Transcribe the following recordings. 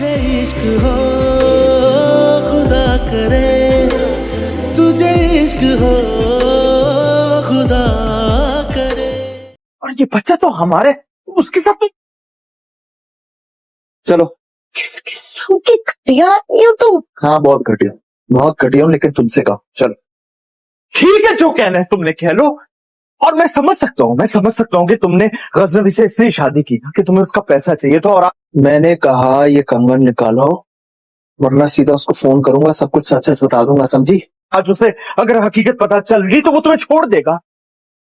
तुझे इश्क हो खुदा करे, तुझे इश्क हो खुदा करे। और ये बच्चा तो हमारे उसके साथ भी। चलो। किस किस्म की घटिया आदमी हो तुम। हाँ बहुत घटिया हूँ, लेकिन तुमसे कहा चलो ठीक है, जो कहना है तुमने कह लो। और मैं समझ सकता हूँ कि तुमने गजनवी से इसलिए शादी की कि तुम्हें उसका पैसा चाहिए था। और मैंने कहा ये कंगन निकालो, वरना सीधा उसको फोन करूंगा, सब कुछ सच सच बता दूंगा, समझी। आज उसे अगर हकीकत पता चल गई तो वो तुम्हें छोड़ देगा।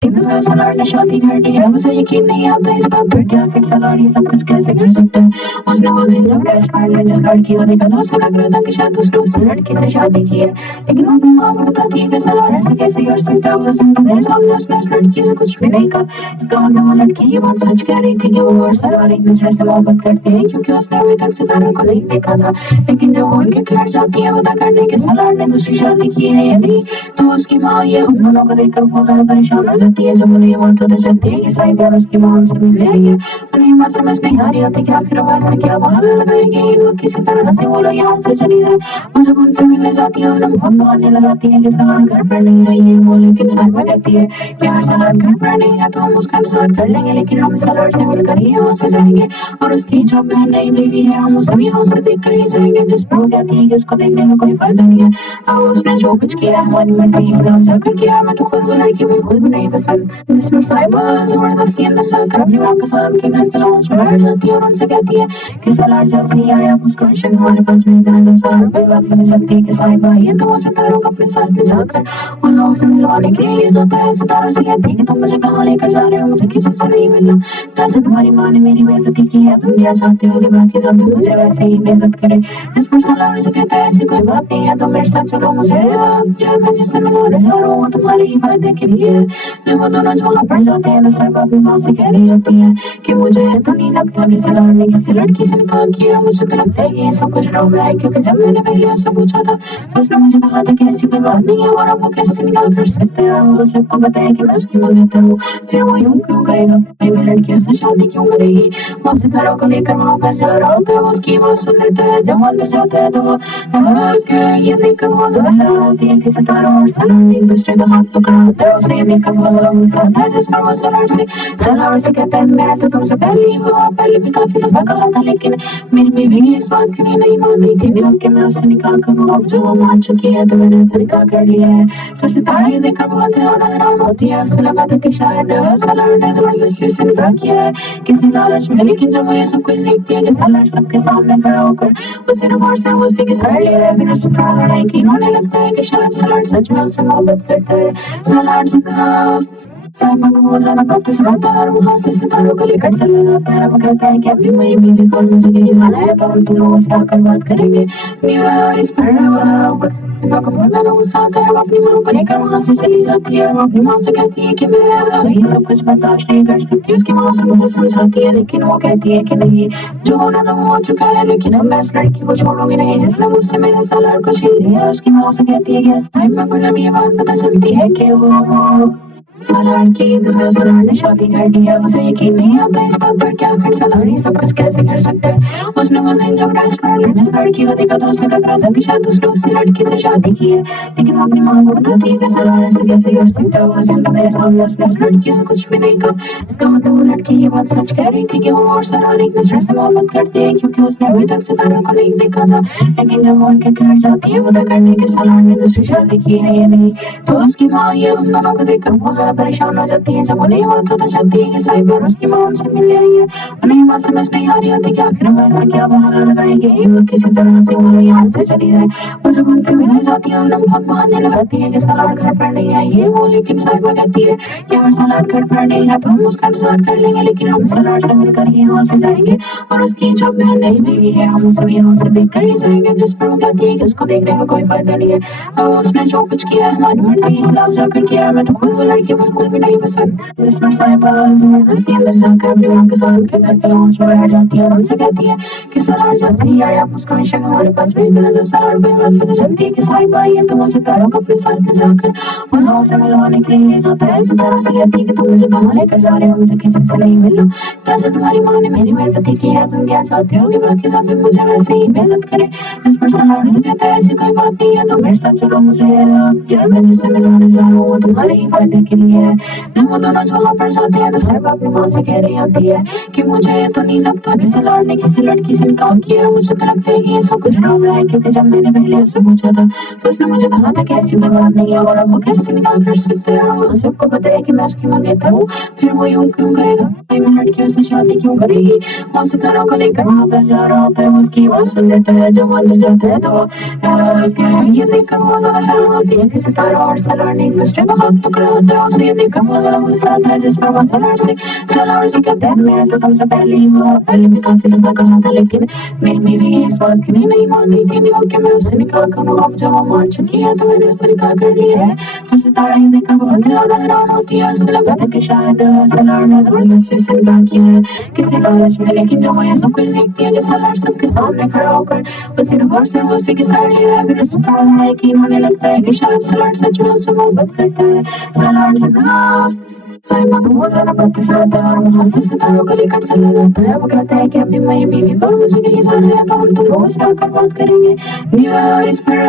सलार ने शादी कर दी है, मुझे यकीन नहीं आता इस बात पर, क्या फिर सलार ये सब कुछ कैसे कर सकता है। उसने उस दिन जब रेस्टोरेंट में जिस लड़की को देखा था, उसे लग रहा था कि शायद उसने उस लड़की से शादी की है, लेकिन वो अपनी माँ को बताती है कि सलार ऐसे कैसे कर सकता है। उस दिन तो मेरे सामने उसने उस लड़की से कुछ भी नहीं कहा। इसका मतलब वो लड़की ये बात सच कह रही थी कि वो और सलार एक दूसरे से मोहब्बत करते हैं, क्योंकि उसने अभी तक सितारों को नहीं देखा था। लेकिन जब वो उनके घर जाती है पता करने के सलार ने दूसरी शादी की है या नहीं, तो उसकी माँ ये उन दोनों को देखकर बहुत ज्यादा परेशान हो जाती है। जब उन्हें बात पता चलती है कि साहिबा और उसकी माँ उनसे मिलने आई है, उन्हें बात समझ नहीं आ रही होती कि आखिर वो ऐसे क्या बहाना लगाएगी, वो किसी तरह से वो लोग यहाँ से चली जाए। और जब उनसे मिलने जाती है उन्हें बहुत बहाने लगाती है कि सलार घर पर नहीं आई है। वो लेकिन साहिबा कहती है कि अगर सलार घर पर नहीं है तो हम उसका इंतजार कर लेंगे, लेकिन हम सलार से मिलकर ही यहाँ से जाएंगे, और उसकी जो बहन नहीं देगी है हम उसे भी यहाँ से देख कर ही जाएंगे। जिस पर वो कहती है कि उसको देखने में कोई फायदा नहीं है, और उसने जो कुछ किया हमारी मर्जी के खिलाफ जाकर किया, मैं तो खुद वो लड़की बिल्कुल भी नहीं पसंद। जिसमें साहिबा जबरदस्ती अंदर जाकर अपनी माँ के साथ के घर के लॉन्च में बैठ जाती है और उनसे कहती है कि सलार जैसे ही आया उसको मिशन हमारे पास मिलता है। जब सलार पर बात पता चलती है कि साहिबा आई है तो वो सितारों को अपने साथ ले जाकर उन लोगों से मिलवाने के लिए ले जाता है। सितारों से कहती है कि तुम मुझे कहाँ लेकर जा रहे हो, मुझे किसी से नहीं मिलना, जैसे तुम्हारी माँ ने मेरी बेइज्जती की है तुम क्या चाहते हो कि बाकी सब लोग मुझे वैसे ही बेइज्जत करे। इस पर सलार से कहता है ऐसी कोई बात नहीं है, तो मेरे साथ चलो, मुझे जो मैं जिससे मिलवाने जा रहा हूँ तुम्हारे ही फायदे के लिए। जब वो दोनों वहाँ पर जाते हैं तो साहिबा अपनी माँ से कह रही होती है कि मुझे तो नहीं लगता कि सलार ने किसी लड़की से निकाह किया, मुझे तो लगता है कि ये सब कुछ ड्रामा है, क्योंकि जब मैंने पहले उससे पूछा था तो उसने मुझे कहा था कि ऐसी कोई बात नहीं है और अब वो कैसे निकाह कर सकते हैं। वो सबको बताया कि मैं उसकी मंगता हूँ, फिर वो यूं क्यों करेगा, मैं लड़कियों से शादी क्यों करेगी। वो सितारों को लेकर वहाँ पर जा रहा होता है, उसकी वो सुन लेता है। जब अंदर जाता है तो वो ये देखकर वो ज्यादा हैरान होती है कि सितारों और सलार ने एक दूसरे का हाथ पकड़ा होता है। उसे ये देखकर बहुत ज्यादा गुस्सा आता है, जिस पर वो सलार से कहता है मैं तो तुमसे पहले भी काफी दफा कहा था, लेकिन मेरी बीवी इस बात के लिए नहीं मान रही थी कि मैं उससे निकाह करूँ। अब जो वो मान चुकी है तो मैंने उससे निकाह कर लिया है। तो सितारा ये देखकर बहुत ज्यादा हैरान होती है। उसे लगा था कि शायद सलार ने जबरदस्ती उससे निकाह किया है किसी लालच में, लेकिन जब वो ये सब कुछ देखती है कि सलार सबके सामने खड़ा होकर उसे गौर से उसी की साइड ले रहा है, फिर उससे थोड़ा लड़ाई की। उन्हें लगता है कि शायद सलार सच में उससे मोहब्बत करता है। सलार से साहिबा को बहुत ज्यादा बातें सुनाता है और वहाँ से सितारों को लेकर चला जाता है। वो कहता है कि अभी मेरी बीवी को मुझे नहीं जाना है, तो हम तुम लोगों से आकर बात करेंगे। इस पर को बहुत ज्यादा गुस्सा आता है। वो अपनी माँ को लेकर वहाँ से चली जाती है। वो अपनी माँ से कहती है कि मैं ये सब कुछ बर्दाश्त नहीं कर सकती। उसकी माँ उसे बहुत समझाती है, लेकिन वो कहती है कि नहीं, जो होना था वो हो चुका है, लेकिन अब मैं उस लड़की को छोड़ूंगी नहीं जिसने मुझसे मेरे सलार को छीन लिया। उसकी माँ उसे कहती है कि साहिबा को जब ये बात पता चलती है कि वो सलार की सलार ने शादी कर दी है, उसे यकीन नहीं आता इस बात पर, क्या आखिर सलार ये सब कुछ कैसे कर सकता है। उसने उस दिन जब रेस्टोरेंट में जिस लड़की को देखा तो उसे लग रहा था कि शायद उसने उसी लड़की से शादी की है, लेकिन वो अपनी माँ को बताती है कि सलार ऐसे कैसे कर सकता है। उस दिन तो मेरे सामने उसने उस लड़की से कुछ भी नहीं कहा। इसका मतलब वो लड़की ये बात सच कह रही थी कि वो और सलार एक दूसरे से मोहब्बत करते हैं, क्योंकि उसने अभी तक सितारों को नहीं देखा था। लेकिन जब वो उनके घर जाती है पता करने के सलार ने दूसरी शादी की है या नहीं, तो उसकी माँ ये उन दोनों को देखकर बहुत ज्यादा परेशान हो जाती है। जब उन्हें बात पता चलती है कि साहिबा और उसकी माँ उनसे मिलने आई है, उन्हें बात समझ नहीं आ रही होती कि आखिर वो ऐसा क्या बहाना लगाएंगे वो किसी तरह से वो यहाँ से चली जाए। और जब उनसे मिलने जाती है उन्हें बहुत बहाने लगाती है कि सलार घर पर नहीं आई है। वो लेकिन साहिबा कहती है कि अगर सलार घर पर नहीं है तो हम उसका इंतजार कर लेंगे, लेकिन हम सलार से मिलकर ही यहाँ से जाएंगे, और उसकी जो बहन नहीं बीवी है हम उसे यहाँ से देख कर ही जाएंगे। जिस पर वो कहती है कि उसको देखने का कोई फायदा नहीं है, और उसने जो कुछ किया है हमारी मर्जी के खिलाफ जाकर किया है, मैं तो खुद वो लड़की बिल्कुल भी नहीं पसंद, जिस पर साहिबा जबरदस्ती अंदर जाकर अपनी माँ के साथ उनके घर के लॉन्च में बैठ जाती है और उनसे कहती है कि सलार जल्दी ही आया। उसका मिशन हमारे पास भी मिला। जब सलार पे बात पता चलती है कि साहिबा आई है तो वो सितारों को अपने साथ ले जाकर उन लोगों से मिलवाने के लिए ले जाता है। सितारा से कहती है कि तुम मुझे कहाँ लेकर जा रहे हो, मुझे किसी से नहीं मिलना। जैसे तुम्हारी माँ ने मेरी बेइज्जती की है, तुम क्या चाहते हो कि बाकी सब भी मुझे वैसे ही बेइज्जत करे। इस पर सलार से कहता है ऐसी कोई बात नहीं है, तुम मेरे साथ चलो, मुझे क्या मैं जिससे मिलवाने जा रहा हूँ वो तुम्हारे ही फायदे के लिए है। जब वो दोनों वहां पर जाते हैं तो साहिबा अपनी माँ से कह रही होती है कि मुझे तो नहीं लगता कि सलार ने किसी लड़की से निकाह किया है, मुझे तो लगता है कि ये सब कुछ ड्रामा है, क्योंकि जब मैंने पहले उससे पूछा था तो उसने मुझे कहा था कि ऐसी कोई बात नहीं है और अब वो कैसे निकाह कर सकते हैं। और सबको पता है कि मैं उसकी मंगेतर हूँ, फिर वो यूं क्यों करेगा, मैं लड़कियों से शादी क्यों करेगी। वो सितारों को लेकर वहां पर जा रहा होता है, उसकी आवाज सुन लेता है। जब वो अंदर जाता है तो ये देखकर वो ज्यादा हैरान होती है कि सितारा और सलार ने एक दूसरे का हाथ पकड़ा होता है। उसे ये देखकर वो ज्यादा गुस्सा आता है, जिस पर वो सलार से कहते हैं मैं तो तुमसे पहले भी काफी दफा कहा था, लेकिन मेरी बीवी इस बात के लिए नहीं मान रही थी कि मैं उससे निकाह करूँ। अब जब वो मान चुकी है तो मैंने उससे निकाह कर लिया है। तो सितारा ये देखकर बहुत ज्यादा हैरान होती है। उसे लगा था कि शायद सलार ने जबरदस्ती से निकाह किया है किसी लालच में, लेकिन जब वो ये सब कुछ देखती है कि सलार सबके सामने खड़ा होकर उसी गौर से वो उसी की साइड ले रहा है, फिर उसे थोड़ा यकीन होने लगता है कि शायद सलार सच में उससे मोहब्बत करता है। सलार से साहिबा को बहुत ज्यादा गुस्सा आता है और वहां से सितारों को लेकर चला जाता है। वो कहता है कि अभी मेरी बीवी को मुझे नहीं जाना है, तो हम तो रोज आकर बात करेंगे। इस पर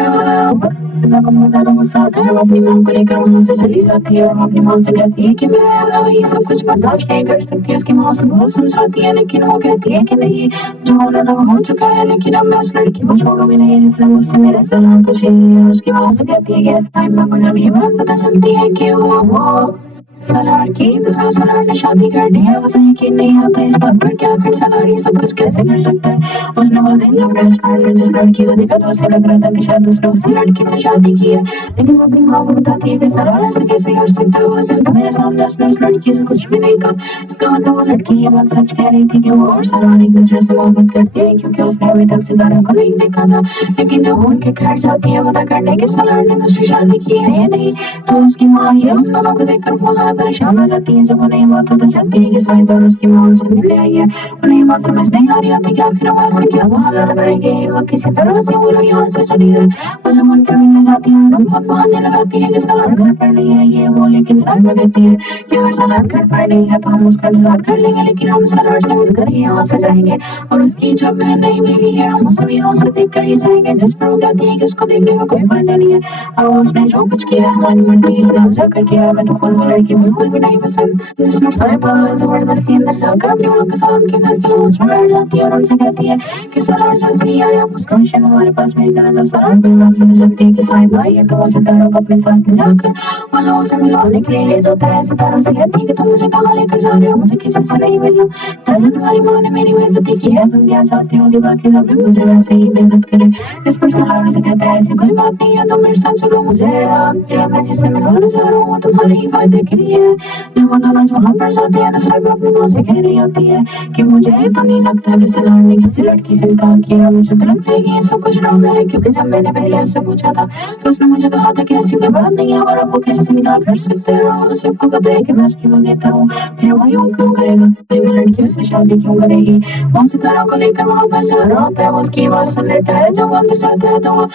सितारा को बहुत ज्यादा गुस्सा आता है। वो अपनी माँ को लेकर वहां से चली जाती है और वो अपनी माँ से कहती है कि मैं ये सब कुछ बर्दाश्त नहीं कर सकती। उसकी माँ उसे बहुत समझाती है, लेकिन वो कहती है कि नहीं, जो होना था वो हो चुका है, लेकिन अब मैं उस लड़की को छोड़ूंगी नहीं जिसने मुझसे मेरे सलाम को छीन लिया। उसकी माँ से कहती है कि इस टाइम को जब ये बात पता चलती है कि वो सलार की तो सलार ने शादी कर दी है, उसे यकीन नहीं आता इस बात पर क्या आखिर सलार ये सब कुछ कैसे कर सकता है। उसने उस दिन जब रेस्टोरेंट में जिस लड़की को देखा तो उसे लग रहा था कि शायद उसने उसी लड़की से शादी की है, लेकिन वो अपनी माँ को बताती है कि सलार ऐसे कैसे कर सकता है, उस दिन तो मेरे सामने उसने उस लड़की से कुछ भी नहीं कहा। इसका मतलब वो लड़की ये बात सच कह रही थी कि वो और सलार एक दूसरे से मोहब्बत करते हैं, क्योंकि उसने अभी तक सितारों को नहीं देखा था। लेकिन जब वो उनके घर जाती है पता करने के सलार ने दूसरी शादी की है या नहीं, तो उसकी माँ ये उन दोनों को देखकर बहुत ज्यादा परेशान हो जाती है। जब उन्हें बात पता चलती है कि साहिबा और उसकी माँ उनसे मिलने आई है, उन्हें बात समझ नहीं आ रही होती कि आखिर वो ऐसे क्या बहाना लगाएंगे। वो किसी तरह से वो लोग यहाँ से चली जाए। वो जब उनसे मिलने जाती है तो बहुत बहाने लगाती है कि सलार घर पर नहीं है ये वो, लेकिन साहिबा कहती है कि अगर सलार घर पर नहीं है तो हम उसका इंतजार कर लेंगे, लेकिन हम सलार से मिलकर ही यहाँ से जाएंगे और उसकी जो नई बीवी है हम उसे यहाँ से देख कर ही जाएंगे। जिस पर वो कहती है कि उसको देखने में कोई फायदा नहीं है और उसने जो कुछ किया है हमारी मर्जी के खिलाफ जाकर किया है, मैं तो खुद वो लड़की बिल्कुल भी नहीं पसंद। जिसमें साहिबा जबरदस्ती अंदर जाकर अपनी माँ के साथ उनके घर की लॉन्च में बैठ जाती है और उनसे कहती है कि सलार जल्दी ही आया, उसका मिशन हमारे पास भेज देना। जब सलार को बात पता चलती है कि साहिबा आई है तो वो सितारों को अपने साथ ले जाकर उन लोगों से मिलवाने के लिए ले जाता है। सितारों से कहती है कि तुम मुझे कहाँ लेकर जा रहे हो, मुझे किसी से नहीं मिलना। जैसे तुम्हारी माँ ने मेरी बेइज्जती की है, तुम क्या चाहते हो कि बाकी सब भी मुझे वैसे ही बेइज्जत करे। इस पर सलार से कहता है ऐसी कोई बात नहीं है, तुम मेरे साथ चलो, मुझे मैं जिससे मिलवाने जा रहा हूँ वो तुम्हारे ही फायदे के लिए है। जब वो दोनों वहां पर जाते हैं तो साहिबा अपनी माँ से कह रही होती है कि मुझे तो नहीं लगता कि सलार ने किसी लड़की से निकाह किया, मुझे तो लगता है कि ये सब कुछ ड्रामा है, क्योंकि जब मैंने पहले उससे पूछा था तो उसने मुझे कहा था कि ऐसी कोई बात नहीं है और अब वो कैसे निकाह कर सकते हैं। और सबको पता है कि मैं उसकी मंगेतर हूँ, फिर वो यूं क्यों करेगा, मैं लड़कियों से शादी क्यों करेगी। वो सितारों को लेकर वहां पर जा रहा होता है, वो उसकी आवाज सुन लेता है। जब वो अंदर जाता है तो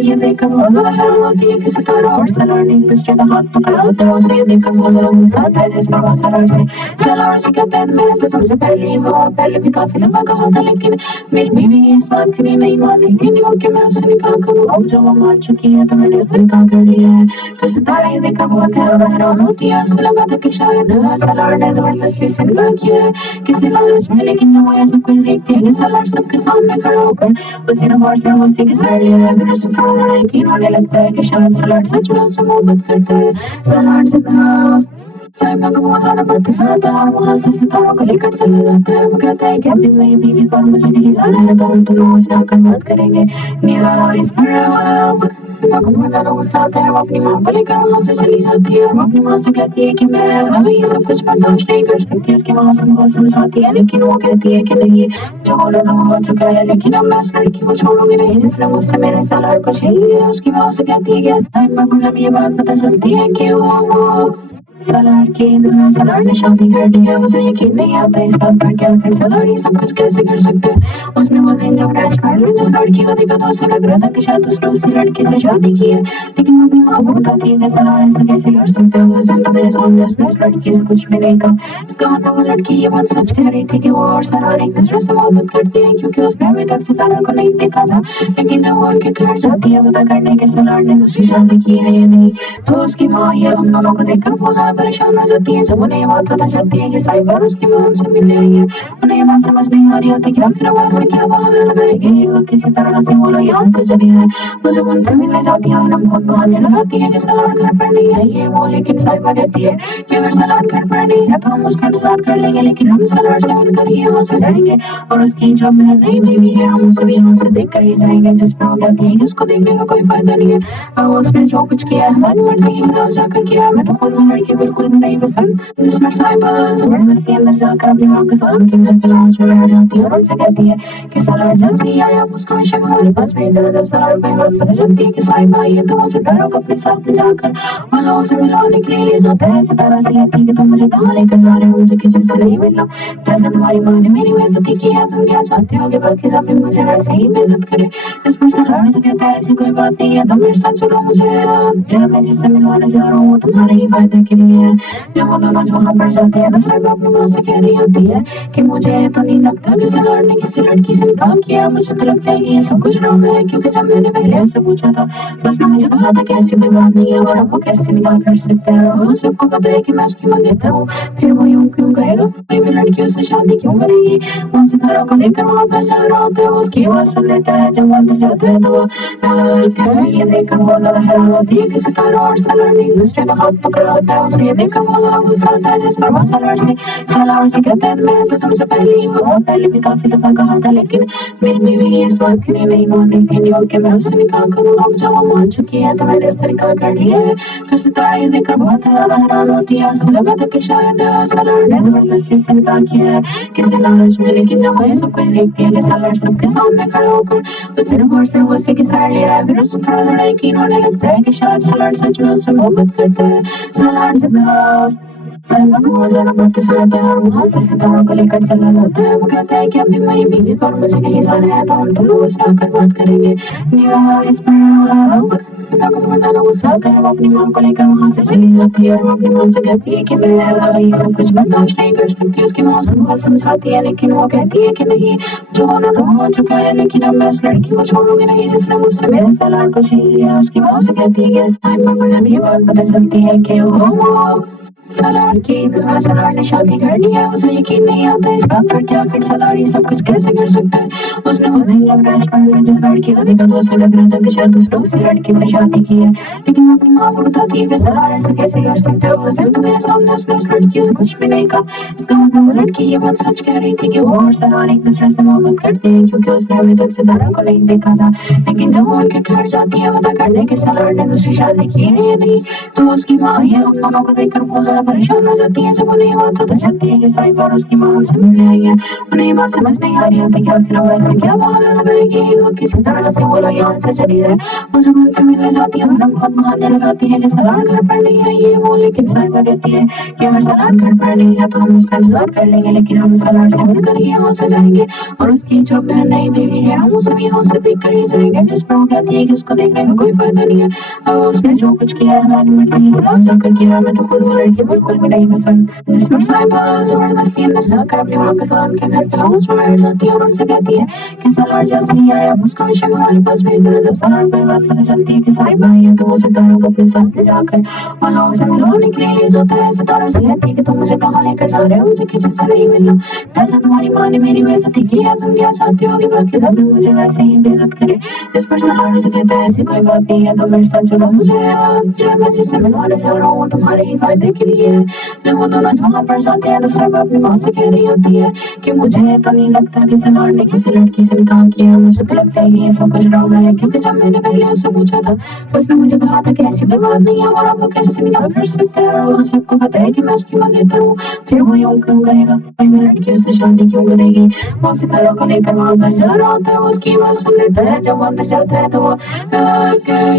ये देखकर बहुत ज्यादा हैरान होती है कि सितारा और सलार ने एक दूसरे का हाथ पकड़ा होता है। उसे ये देखकर बहुत ज्यादा गुस्सा आता है, जिस पर वो सलार से कहता है मैं तो तुमसे पहले भी काफी दफा कहा था, लेकिन मेरी बीवी इस बात के लिए नहीं मान रही थी कि मैं उससे निकाह करूँ। अब जब वो मान चुकी है तो मैंने उससे निकाह कर लिया है। तो सितारा ये देखकर बहुत हैरान होती है। उसे लगा था कि शायद सलार ने जबरदस्ती से निकाह किया है किसी लालच में, लेकिन जब वो ये सब कुछ देखती है कि सलार सबके सामने खड़ा होकर उसी गौर से उसी की साइड ले रहा है, फिर उसे थोड़ा यकीन होने लगता है कि शायद सलार सच में उससे मोहब्बत करता है। सलार से साहिबा को बहुत ज्यादा गुस्सा आता है और वहां से सितारों को लेकर चला जाता है। वो कहता है कि अभी मेरी बीवी को मुझे नहीं जाना है, तो हम दोनों से आकर बात करेंगे। इस पर माँ को बहुत ज्यादा गुस्सा आता है, वो अपनी माँ को लेकर वहाँ से चली जाती है और वो अपनी माँ से कहती है कि मैं ये सब कुछ बर्दाश्त नहीं कर सकती। उसकी माँ उसे बहुत समझाती है लेकिन वो कहती है कि नहीं, जो होना था वो हो चुका है, लेकिन अब मैं उस लड़की को छोड़ूंगी नहीं जिसने मुझसे मेरे सलाड को छीन लिया। उसकी माँ उसे कहती है कि इस टाइम में मुझे जब ये बात पता चलती है कि वो सलाड की दुल्हा सलाड ने शादी कर दी है, उसे यकीन नहीं आता इस बात पर कि आखिर सलाड ये सब कुछ कैसे कर सकते हैं। उसने उस दिन जब रेस्टोरेंट में जिस लड़की को देखा तो उसे लग रहा था कि शायद उसने उसी लड़की से शादी की है, लेकिन वो अपनी माँ को बताती है कि सलाड ऐसा कैसे कर सकते हैं। उस दिन तो मेरे सामने उसने उस लड़की से कुछ भी नहीं कहा। इसका मतलब वो लड़की ये बात सच कह रही थी कि वो और सलाड एक दूसरे से मोहब्बत करती है, क्योंकि उसने अभी तक सितारा को नहीं देखा था। लेकिन जब वो उनके घर जाती है पता करने के सलाड ने दूसरी शादी की है या नहीं, तो उसकी माँ ये उन दोनों को देखकर बहुत ज्यादा परेशान हो जाती है। जब उन्हें ये बात पता चलती है कि साहिबा और उसकी माँ उनसे मिलने आई है, उन्हें ये बात समझ नहीं आ रही होती कि आखिर वो ऐसे क्या बहाना लगाएगी। वो किसी तरह से बोलो यहाँ से चली है। वो जब उनसे मिलने जाती है उन्हें बहुत बहाने लगाती है कि सलाड घर पर नहीं है ये वो, लेकिन साहिबा कहती है कि अगर सलाड घर पर नहीं है तो हम उसका इंतजार कर लेंगे, लेकिन हम सलाड से मिलकर ही यहाँ से जाएंगे और उसकी जो बहन नई बीवी है हम उसे भी यहाँ से देख कर ही जाएंगे। जिस पर वो कहती है कि उसको देखने का कोई फायदा नहीं है, उसने जो कुछ किया है हमारी मर्जी के खिलाफ जाकर किया। मैं तो खुद वो लड़की बिल्कुल भी नहीं पसंद। जिसमें साहिबा जबरदस्ती अंदर जाकर अपनी माँ के साथ उनके घर के लॉन्च में बैठ जाती है और उनसे कहती है कि सलाड जल्द ही आया, आप उसको हमेशा हमारे पास भेज देना। जब सलाड को बात पता चलती है कि साहिबा आई है तो वो सितारों को अपने साथ ले जाकर उन लोगों से मिलाने के लिए ले जाता है। सितारा से कहती है कि तुम मुझे कहाँ लेकर जा रहे हो, मुझे किसी से नहीं मिलना। जैसे तुम्हारी माँ ने मेरी बेइज्जती की है तुम क्या चाहते हो कि बाकी सब भी मुझे वैसे ही बेइज्जत करे। इस पर सलाड से कहता है ऐसी कोई बात नहीं है, तुम मेरे साथ चलो, मुझे मैं जिससे मिलवाने जा रहा हूँ वो तुम्हारे ही फायदे के लिए है। जब वो दोनों वहाँ पर जाते हैं तो साहिबा अपनी माँ से कह रही होती है कि मुझे तो नहीं लगता कि सलाड ने किसी लड़की से निकाह किया, मुझे तो लगता है कि ये सब कुछ ड्रामा है, क्योंकि जब मैंने पहले उससे पूछा था तो उसने मुझे कहा था कि ऐसी कोई बात नहीं है और अब वो कैसे निकाह कर सकता है। और सबको पता है कि मैं उसकी मंगेतर हूँ, फिर वो यूं क्यों कहेगा, कोई भी लड़की उससे शादी क्यों करेगी। वो सितारा को लेकर वहाँ पर जा रहा होता है, वो उसकी आवाज सुन लेता है। जब वो अंदर जाता है तो ये देखकर बहुत ज्यादा हैरान होती है कि सितारा और सलाड ने एक दूसरे का हाथ पकड़ा होता है। उसे ये देखकर बहुत ज्यादा गुस्सा आता है, जिस पर वो सलाड से कहता है मैं तो तुमसे पहले भी काफी दफा कहा था, लेकिन मेरी बीवी इस बात के लिए नहीं मान रही थी न्यूयॉर्क के मैं उससे निकाह करूँ। अब जब वो मान चुकी है तो मैंने उससे निकाह कर लिया है। तो सितारा ये देखकर बहुत ज्यादा हैरान होती है। उसे लगा था कि शायद सलाड ने जबरदस्ती से निकाह किया है किसी लालच में, लेकिन जब वो ये सब कुछ देखती है कि सलाड सबके सामने खड़ा होकर वो सिर्फ और सिर्फ उसी की साइड ले रहा है, फिर उससे थोड़ा थोड़ा यकीन होने लगता है कि शायद सलाड सच में उससे मोहब्बत करता है। सलाड से साहिबा को बहुत ज्यादा गुस्सा आता है और वहाँ से सितारों को लेकर चला जाता है। वो कहता है कि अभी मेरी बीवी को और मुझे नहीं जाना है तो हम तुम लोगों से आकर बात करेंगे। इस पर को बहुत ज्यादा गुस्सा आता है। वो अपनी माँ को लेकर वहाँ से चली जाती है और वो अपनी माँ से कहती है कि मैं ये सब कुछ बर्दाश्त नहीं कर सकती। उसकी माँ उसे बहुत समझाती है लेकिन वो कहती है कि नहीं, जो होना था वो हो चुका है, लेकिन अब मैं उस लड़की को छोड़ूंगी नहीं जिसने मुझसे मेरे सलाड को छीन लिया। उसकी माँ से कहती है कि इस टाइम में मुझे ये बात पता चलती है कि वो सलाड की दुल्हा सलाड ने शादी कर ली है। उसे यकीन नहीं आता इस बात पर कि आखिर सलाड ये सब कुछ कैसे कर सकता है। उसने उस दिन जब रेस्टोरेंट में जिस लड़की को देखा तो उसे लग रहा था कि शायद उसने उसी लड़की से शादी की है, लेकिन वो अपनी माँ को बताती है कि सलाड ऐसे कैसे कर सकता है। उस दिन तो मेरे सामने उसने उस लड़की से कुछ भी नहीं कहा। इसका मतलब वो लड़की ये बात सच कह रही थी कि वो और सलाड एक दूसरे से मोहब्बत करते हैं, क्योंकि उसने अभी तक सितारा को नहीं देखा था। लेकिन जब वो उनके घर जाती है पता करने के सलाड ने दूसरी शादी की है या नहीं, तो उसकी माँ ये उन दोनों को देखकर बहुत ज्यादा परेशान हो जाती है। जब उन्हें ये बात पता चलती है कि साहिबा और उसकी माँ उनसे मिलने आई है, उन्हें ये बात समझ नहीं आ रही होती कि आखिर वो ऐसे क्या बहाना लगाएगी। वो किसी तरह से बोला यहाँ से चली जाए। वो जब उनसे मिलने जाती है उन्हें बहुत बहाने लगाती है कि सलाड घर पर नहीं है ये वो, लेकिन साहिबा कहती है कि अगर सलाड घर पर नहीं है तो हम उसका इंतजार कर लेंगे, लेकिन हम सलाड से मिलकर ही यहाँ से जाएंगे और उसकी जो बहन नई बीवी है हम उसे भी यहाँ से देख कर ही जाएंगे। जिस पर वो कहती है कि उसको देखने का कोई फायदा नहीं है, उसने जो कुछ किया है हमारी मर्जी के खिलाफ जाकर किया। मैं तो खुद वो लड़की बिल्कुल भी नहीं पसंद। जिसमें साहिबा जबरदस्ती अंदर जाकर अपनी माँ के साथ उनके घर के लॉन्च में बैठ जाती है और उनसे कहती है कि सलाड जल्द नहीं आया, उसको हमेशा हमारे पास भेज देना। जब सलाड को बात पता चलती है कि साहिबा आई है तो वो सितारों को अपने साथ ले जाकर उन लोगों से मिलवाने के लिए ले जाता है। सितारों से कहती है कि तुम मुझे कहाँ लेकर जा रहे हो, मुझे किसी से नहीं मिलना। जैसे तुम्हारी माँ ने मेरी बेइज्जती की है तुम क्या चाहते हो कि बाकी सब लोग मुझे वैसे ही बेइज्जत करे। इस पर सलाड से कहता है ऐसी कोई बात नहीं है, तो मेरे साथ चलो, मुझे मैं जिससे मिलवाने जा रहा हूँ वो तुम्हारे ही फायदे के लिए रही है। जब वो दोनों वहाँ पर जाते हैं तो साहिबा अपनी माँ से कह रही होती है कि मुझे तो नहीं लगता कि सलार ने किसी लड़की से निकाह किया, मुझे तो लगता है कि ये सब कुछ ड्रामा है, क्योंकि जब मैंने पहले उससे पूछा था तो उसने मुझे कहा था कि ऐसी कोई बात नहीं है और आप वो कैसे निकाह कर सकते हैं, और सबको पता है कि मैं उसकी मान्यता हूँ, फिर वो यूं क्यों करेगा, भाई मैं लड़की उससे शादी क्यों करेगी। वो सितारों को लेकर वहाँ पर जा रहा होता है, उसकी बात सुन लेता है। जब वो अंदर जाता है तो वो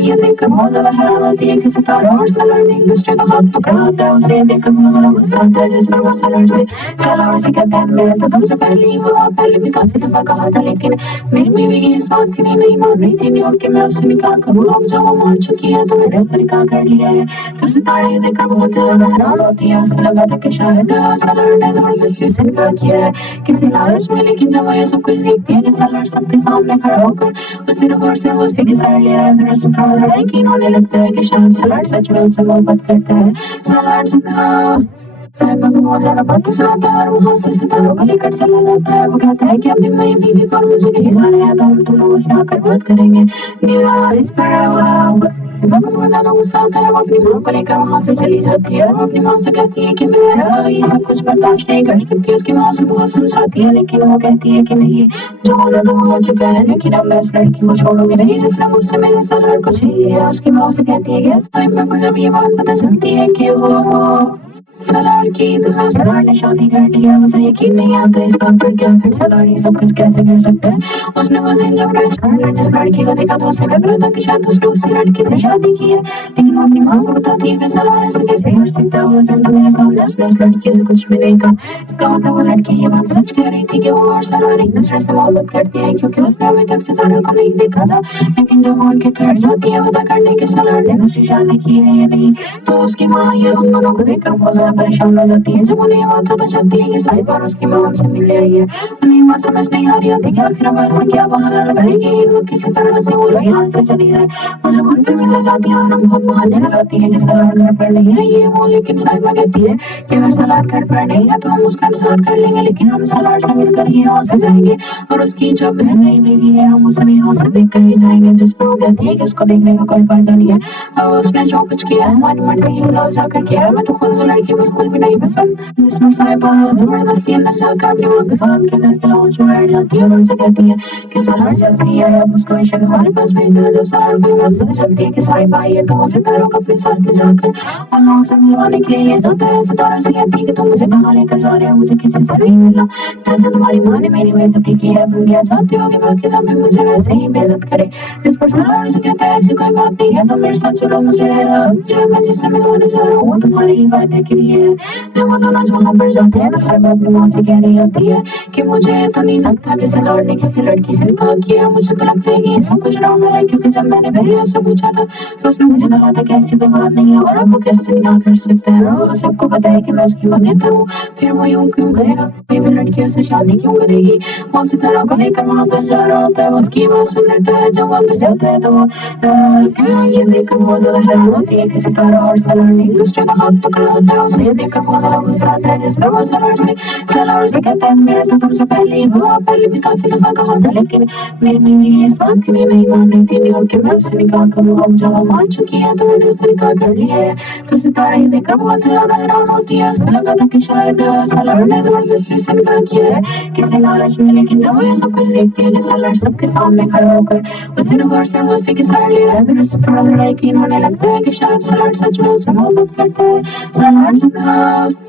ये देखकर बहुत ज्यादा हैरान होती है कि सितारा और सलार ने एक दूसरे का हाथ पकड़ा होता है। उसे ये देखकर बहुत ज्यादा गुस्सा आता है, जिस पर वो सलार से कहता है मैं तो तुमसे पहले भी काफी दफा कहा था, लेकिन मेरी बीवी इस बात के लिए नहीं मान रही थी नहीं कि मैं उससे निकाह करूँ, अब जब वो मान चुकी है तो मैंने उससे निकाह कर लिया है। तो सितारा ये देखकर बहुत ज्यादा हैरान होती है, उसे लगा था कि शायद सलार ने जबरदस्ती से निकाह किया है किसी लालच में, लेकिन जब वो ये सब कुछ देखती है कि सलार सबके सामने खड़ा होकर उसे रिवर्स से वो उसी की साइड ले रहा है, फिर उससे थोड़ा लड़ाई की इन्होंने लगता है कि शायद सलार सच में उससे मोहब्बत करता है। सलार साहिबा को बहुत ज्यादा बात सुनाता है और वहाँ से सितारों को लेकर चला जाता है। वो कहता है कि अभी मेरी बीवी को और मुझे नहीं जाना है, तो हम तुम लोगों से आकर बात करेंगे। इस पर बहुत ज्यादा गुस्सा आता है, वो अपनी माँ को लेकर वहाँ से चली जाती है। वो अपनी माँ से कहती है कि मैं ये सब कुछ बर्दाश्त नहीं कर सकती। उसकी माँ से बहुत समझाती है, लेकिन वो कहती है कि नहीं, जो होना तो हो चुका है, लेकिन अब मैं उस लड़की को छोड़ूंगी नहीं जिसने मुझसे मेरे सलार को छीन लिया। उसकी माँ से कहती है कि इस टाइम में मुझे ये बात पता चलती है कि वो सलार की दुल्हा सलार ने शादी कर ली है। उसे यकीन नहीं आता इस बात पर कि आखिर सलार ये सब कुछ कैसे कर सकता है। उसने उस दिन जब रेस्टोरेंट में जिस लड़की को देखा तो उसे लग रहा था कि शायद उसने उसी लड़की से शादी की है, लेकिन वो अपनी माँ को बताती है कि सलार ऐसे कैसे कर सकता है। उस दिन तो मेरे सामने उसने उस लड़की से कुछ भी नहीं कहा। इसका मतलब वो लड़की ये बात सच कह रही थी कि वो और सलार एक दूसरे से मोहब्बत करती है, क्योंकि उसने अभी तक सितारा को नहीं देखा था। लेकिन जब वो उनके घर जाती है पता करने के सलार ने दूसरी शादी की है या नहीं, तो उसकी माँ ये उन दोनों को देखकर बहुत ज्यादा परेशान हो जाती है। जब उन्हें ये बात पता चलती है कि साहिबा और उसकी माँ उनसे मिलने आई है, उन्हें बात समझ नहीं आ रही होती कि आखिर वो ऐसा क्या बहाना लगाएगी वो किसी तरह से वो यहाँ से चली जाए। और जब उनसे मिलने जाती है और बहुत बहाने लगाती है कि सलार घर पर नहीं है ये वो, लेकिन साहिबा कहती है कि अगर सलार घर पर नहीं है तो हम उसका इंतजार कर लेंगे, लेकिन हम सलार से मिलकर ही यहाँ से जाएंगे और उसकी जो बहन नई बीवी है हम उसे यहाँ से देख कर ही जाएंगे। जिस पर वो कहती है कि उसको देखने का कोई फायदा नहीं है, और उसने जो कुछ किया है हमारी मर्जी के खिलाफ जाकर किया है, मैं तो खुद वो लड़की बिल्कुल भी नहीं पसंद। जिसमें साहिबा जबरदस्ती अंदर जाकर अपनी माँ के साथ के घर के लॉन्च में बैठ जाती है और उनसे कहती है कि सलार जैसे ही है अब उसको इशारा हमारे पास भेज देना। जब सलार को बात पता चलती है कि साहिबा आई है तो वो सितारों को अपने साथ ले जाकर उन लोगों से मिलवाने के लिए ले जाता है। सितारा से कहती है कि तुम मुझे कहाँ लेकर जा रहे हो, मुझे किसी से नहीं मिलना, जैसे तुम्हारी माँ ने मेरी बेइज्जती की है तुम क्या चाहते हो कि बाकी सामने मुझे वैसे ही बेइज्जत करे। इस पर सलार से कहता है ऐसी कोई बात नहीं है, तुम मेरे साथ चलो, मुझे मैं जिससे मिलवाने जा रहा हूँ तुम्हारे ही फायदे के लिए है। जब वो दोनों वहाँ पर जाते हैं तो साहिबा अपनी माँ से कह रही होती है कि मुझे तो नहीं लगता कि सलार ने किसी लड़की से निकाह किया, मुझे तो लगता है कि ये सब कुछ ड्रामा है, क्योंकि जब मैंने पहले उससे पूछा था तो उसने मुझे कहा था कि ऐसी कोई बात नहीं है और अब वो कैसे निकाह कर सकता है, और सबको पता है कि मैं उसकी मान्यता हूँ, फिर वो यूं क्यों करेगा, कोई भी लड़की उससे शादी क्यों करेगी। वो सितारा को लेकर वहाँ पर जा रहा होता है, उसकी बात सुन लेता है। जब अंदर जाता है तो वो ये देखकर बहुत ज्यादा हैरान होती है कि सितारा और सलार ने एक दूसरे का हाथ पकड़ा होता है। उसे ये देखकर बहुत ज्यादा गुस्सा आता है, जिस पर वो सलार से कहता है मैं तो तुमसे पहले भी काफी दफा कहा था, लेकिन मेरी बीवी इस बात के लिए नहीं मान रही थी नहीं कि मैं उससे निकाह करूँ, अब जब वो मान चुकी है तो मैंने उससे निकाह कर लिया है। तो सितारा ये देखकर बहुत ज्यादा हैरान होती है, उसे लगा था कि शायद सलार ने जबरदस्ती से निकाह किया है किसी लालच में, लेकिन जब वो ये सब कुछ देखती है कि सलार सबके सामने खड़ा होकर उसे रिवर्स से उसी की साइड ले रहा है, फिर उससे थोड़ा लड़ाई की इन्होंने लगता है कि शायद सलार सच में उससे मोहब्बत करता है। सलार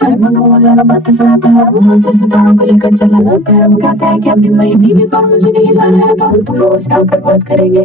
साहिबा को बहुत ज्यादा बातें सुनाता है और वहाँ से सितारों को लेकर चला जाता है। वो कहता है कि अभी मेरी बीवी को और मुझे नहीं जाना है, तो हम तुम लोगों से आकर बात करेंगे।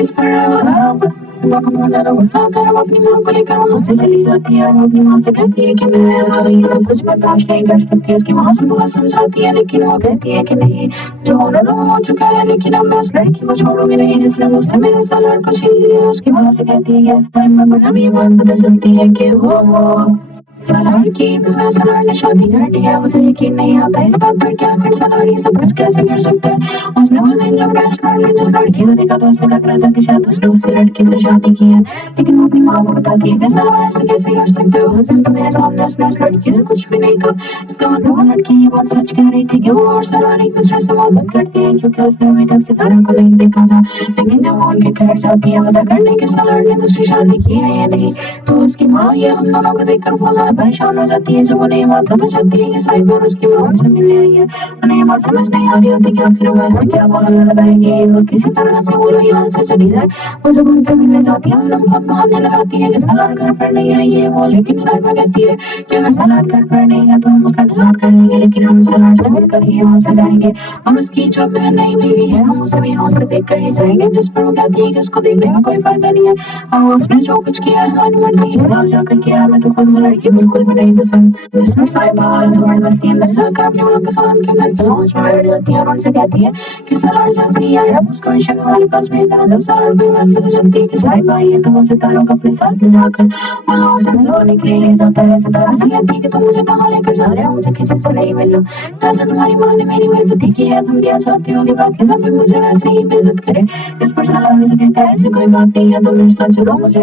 इस पर को बहुत ज्यादा गुस्सा आता है, वो अपनी माँ को लेकर वहाँ से चली जाती है। वो अपनी माँ से कहती है कि मैं ये सब कुछ बर्दाश्त नहीं कर सकती। उसकी माँ से बहुत समझाती है, लेकिन वो कहती है कि नहीं, जो होना तो हो चुका है, लेकिन अब मैं उस लड़की को छोड़ूंगी नहीं जिसने मुझसे मेरे सलार को छीन लिया। उसकी माँ से कहती है कि इस टाइम में मुझे ये बात पता चलती है कि वो सालार की तुम्हें सालार ने शादी कर दी है, उसे यकीन नहीं आता इस बात पर, क्या कर सालार ये सब कुछ कैसे कर सकता है। उसने उस दिन जब रेस्टोरेंट में जिस लड़की को देखा तो उसे लग रहा था कि शायद उसने उसी लड़की से शादी की है, लेकिन वो अपनी माँ को बताती है कि सालार ऐसे कैसे कर सकते हो, उस दिन तुम्हारे सामने उसने उस लड़की से कुछ भी नहीं कहा। इसका मतलब वो लड़की ये बात सच कह रही थी कि वो और सालार एक दूसरे से मोहब्बत करती है, क्योंकि उसने अभी तक सितारा को नहीं देखा था। लेकिन जब वो उनके घर जाती है पता करने के सालार ने दूसरी शादी की है या नहीं, तो उसकी माँ ये हम दोनों को देखकर बहुत ज्यादा परेशान हो जाती है। जब उन्हें ये बात पता चलती है कि साहिबा और उसकी माँ उनसे मिलने आई है, उन्हें ये बात समझ नहीं आ रही होती कि आखिर वो ऐसे क्या बहाना लगाएंगे और किसी तरह से वो लोग यहाँ से चली जाए। वो जब उनसे मिलने जाती है उन बहुत बहाने लगाती है कि सालार घर पर नहीं आई है वो, लेकिन साहिबा कहती है कि अगर सालार घर पर नहीं है तो हम उसका इंतजार कर लेंगे, लेकिन हम सालार से मिलकर ही यहाँ से जाएंगे और उसकी जो बहन नहीं मिली है हम उसे भी यहाँ से देख कर ही जाएंगे। जिस पर वो कहती है कि उसको देखने में कोई फायदा नहीं है और उसने जो कुछ किया है हमारी मर्जी के खिलाफ जाकर किया है, मैं तो खुद वो लड़की बिल्कुल भी नहीं पसंद। जिस पर साहिबा जबरदस्ती अंदर जाकर अपनी माँ के साथ के घर के लॉन्च में बैठ जाती है और उनसे कहती है कि सालार जैसे ही आया उसको इशक हमारे पास भेज देना। जब सालार को बात पता चलती है कि साहिबा आई है तो वो सितारों को अपने साथ ले जाकर वो लोगों से मिलवाने के लिए ले जाता है। सितारा से कहती है कि तुम मुझे कहाँ लेकर जा रहे हो, मुझे किसी से नहीं मिलना, जैसे तुम्हारी माँ ने मेरी बेइज्जती की है तुम क्या चाहती हो कि बाकी सब भी मुझे वैसे ही बेइज्जत करे। इस पर सालार से कहता है ऐसी कोई बात नहीं है, तुम मेरे साथ चलो, मुझे